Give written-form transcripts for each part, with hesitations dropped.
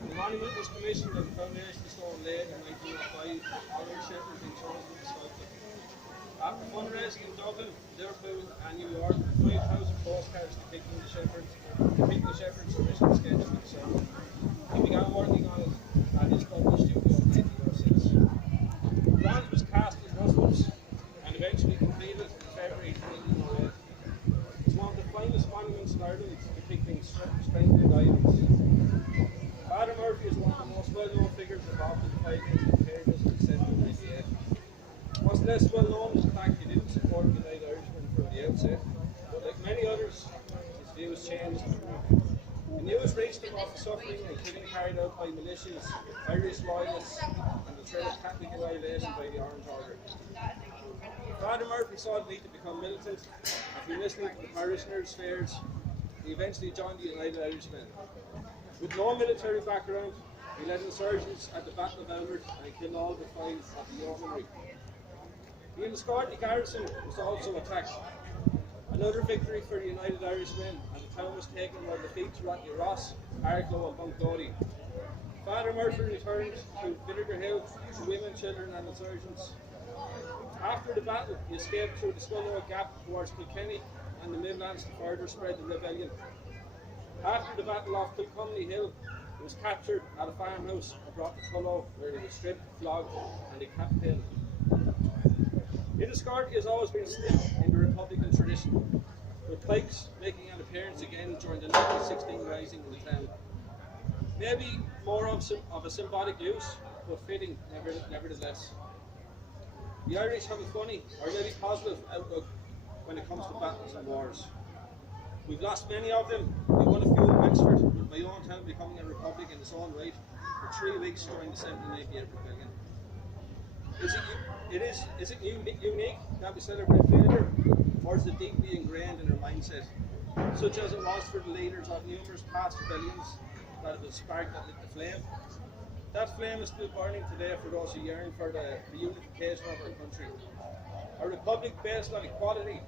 The monument was commissioned and the foundation stone laid in 1905. Irish shepherds being chosen to sculpt it. After fundraising in Dublin, Liverpool and New York, 5,000 postcards depicting the shepherd's original sketch of himself. He began working on it at his Dublin studio in 1906. Bronze was cast in Brussels and eventually completed in February 1908. It's one of the finest monuments in Ireland depicting strength and guidance. Father Murphy is one of the most well-known figures involved in the fighting of imperialism in 1798. What's less well known is the fact he didn't support the United Irishmen from the outset, but like many others, his views changed. The news reached him of the suffering and killing carried out by militias, Irish loyalists, and the threat of Catholic annihilation by the Orange Order. Father Murphy saw the need to become militant, and from listening to the parishioners' fears, he eventually joined the United Irishmen. With no military background, he led insurgents at the Battle of Albert and killed all the 5 of the yeomanry. The Enniscorthy garrison was also attacked. Another victory for the United Irishmen, and the town was taken by defeat to Rodney Ross, Arklow and Bunclody. Father Murphy returned to Vinegar Hill to women, children and insurgents. After the battle, he escaped through the Scullow Gap towards Kilkenny and the Midlands to further spread the rebellion. After the Battle of Kilcumney Hill, he was captured at a farmhouse and brought to Tullow, where he was stripped, flogged and decapitated. Enniscorthy has always been steeped in the Republican tradition, with pikes making an appearance again during the 1916 rising in the town. Maybe more of a symbolic use, but fitting nevertheless. The Irish have a funny, or maybe positive, outlook when it comes to battles and wars. We've lost many of them. We won a few in Wexford, with my own town becoming a republic in its own right for 3 weeks during the 1788 rebellion. Is it unique that we celebrate failure, or is it deeply ingrained in our mindset, such as it was for the leaders of numerous past rebellions that have been sparked that lit the flame? That flame is still burning today for those who yearn for the reunification of our country. A republic based on equality,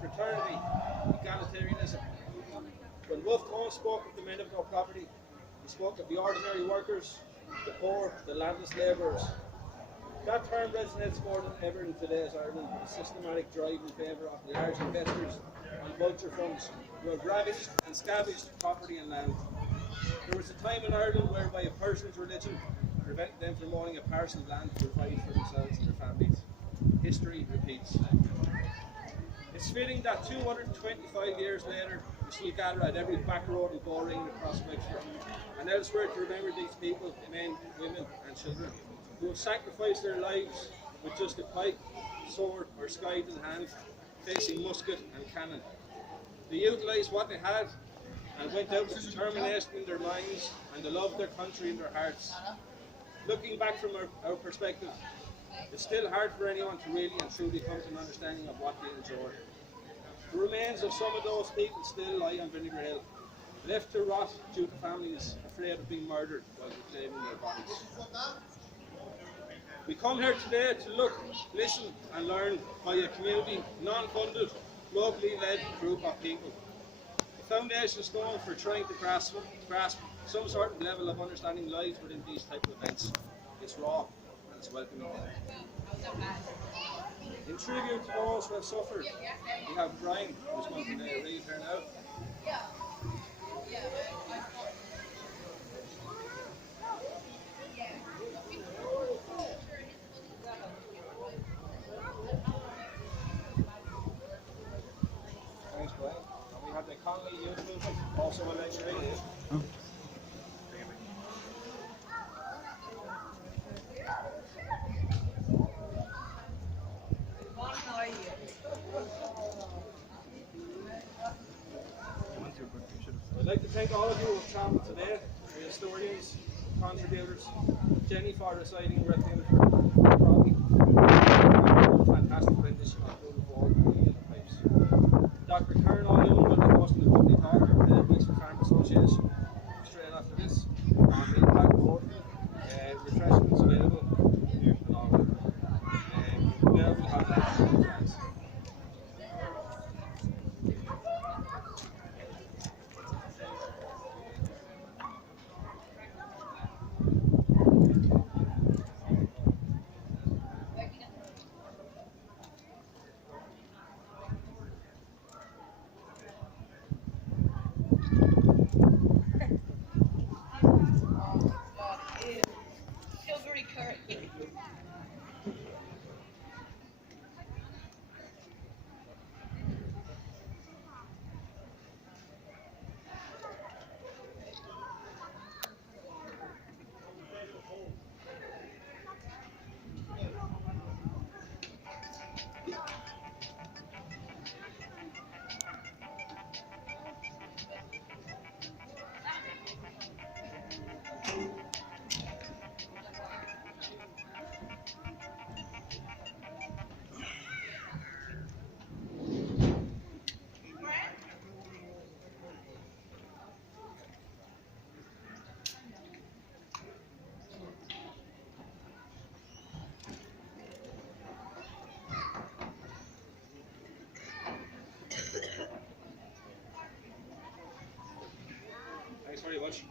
fraternity, egalitarianism. When Wolfe Tone spoke of the men of no property, he spoke of the ordinary workers, the poor, the landless labourers. That term resonates more than ever in today's Ireland, with a systematic drive in favour of large investors and vulture funds who have ravaged and scavenged property and land. There was a time in Ireland whereby a person's religion prevented them from owning a parcel of land to provide for themselves and their families. History repeats. It's fitting that 225 years later, we still gather at every back road and ball ring across Wexford and elsewhere to remember these people, men, women and children, who have sacrificed their lives with just a pipe, sword or scythe in hand, facing musket and cannon. They utilised what they had and went out with determination in their minds and the love of their country in their hearts. Looking back from our perspective, it's still hard for anyone to really and truly come to an understanding of what they endured. The remains of some of those people still lie on Vinegar Hill, left to rot due to families afraid of being murdered while reclaiming their bodies. We come here today to look, listen and learn by a community, non-funded, locally led group of people. The foundation stone for trying to grasp some sort of level of understanding lies within these type of events. It's raw and it's welcoming. In tribute to those who have suffered, we have Brian, who's going to read here now. Thanks, Brian. And we have the Conley Youth Movement, also a lecturer. I'd like to thank all of you who have travelled today, the historians, contributors, Jenny for reciting Requiem for Croppy, fantastic rendition of Boulevard and the Pipes. Dr. Karen O'Neill will be hosting the company talk at the Wexford Farm Association straight after this on the Black Road. Refreshments available and all that. There we'll have that. very much.